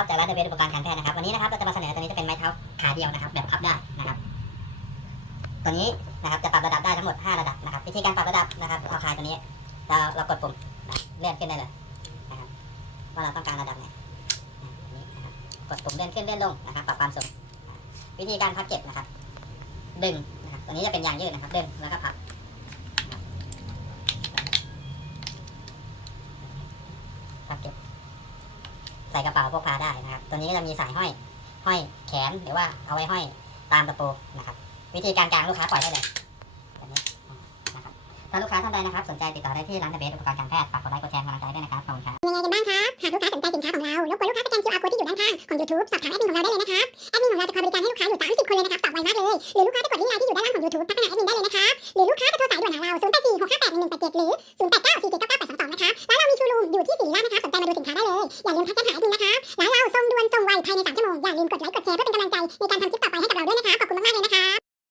ครับจากร้านเดอะเบสอุปกรณ์การแพทย์นะครับวันนี้นะครับเราจะมาเสนอตัวนี้จะเป็นไม้เท้าขาเดียวนะครับแบบพับได้นะครับ ตัวนี้นะครับจะปรับระดับได้ทั้งหมด 5 ระดับนะครับวิธีการปรับระดับนะครับเอาคลายตัวนี้เราเรากดปุ่มเลื่อนขึ้นได้เลยนะครับว่าเราต้องการระดับไหนนี่นะครับกดปุ่มเลื่อนขึ้นเลื่อนลงนะครับปรับความสูงวิธีการพับเก็บนะครับ ดึงนะครับตัวนี้จะเป็นยางยืดนะครับดึงแล้วก็พับพับเก็บ ใส่กระเป๋าพกพาได้นะครับ ตัวนี้ก็จะมีสายห้อยห้อยแขนหรือว่าเอาไว้ห้อยตามตะปูนะครับ วิธีการกางลูกค้าปล่อยได้เลยแบบนี้นะครับถ้าลูกค้าท่านใดนะครับ สนใจติดต่อได้ที่ร้านเดเบสอุปกรณ์การแพทย์ฝากกดไลค์กดแชร์กำลังใจด้วยนะครับขอบคุณครับยังไงกันบ้างครับหากลูกค้าสนใจสินค้าของเรารบกวนลูกค้าสแกน QR code ที่อยู่ด้านข้างของ YouTube สอบถามแอดมินของเราได้เลยนะครับแอดมินของเราจะคอยบริการให้ลูกค้าอยู่30คนเลยนะครับตอบไวมากเลยหรือลูกค้าจะกดลิงก์ไลน์ที่อยู่ด้านล่างของ YouTube ทักหาแอดมินได้เลยนะครับหรือลูกค้าจะโทรสายด่วนหาเรา0 8 4 6 5 8 1 1 8 7หรือ อย่าลืมทักแชทหาแอดมินนะครับร้านเราส่งด่วนส่งไวภายใน3ชั่วโมงอย่าลืมกดไลค์กดแชร์เพื่อเป็นกำลังใจในการทำคลิปต่อไปให้กับเราด้วยนะคะขอบคุณมากๆเลยนะคะ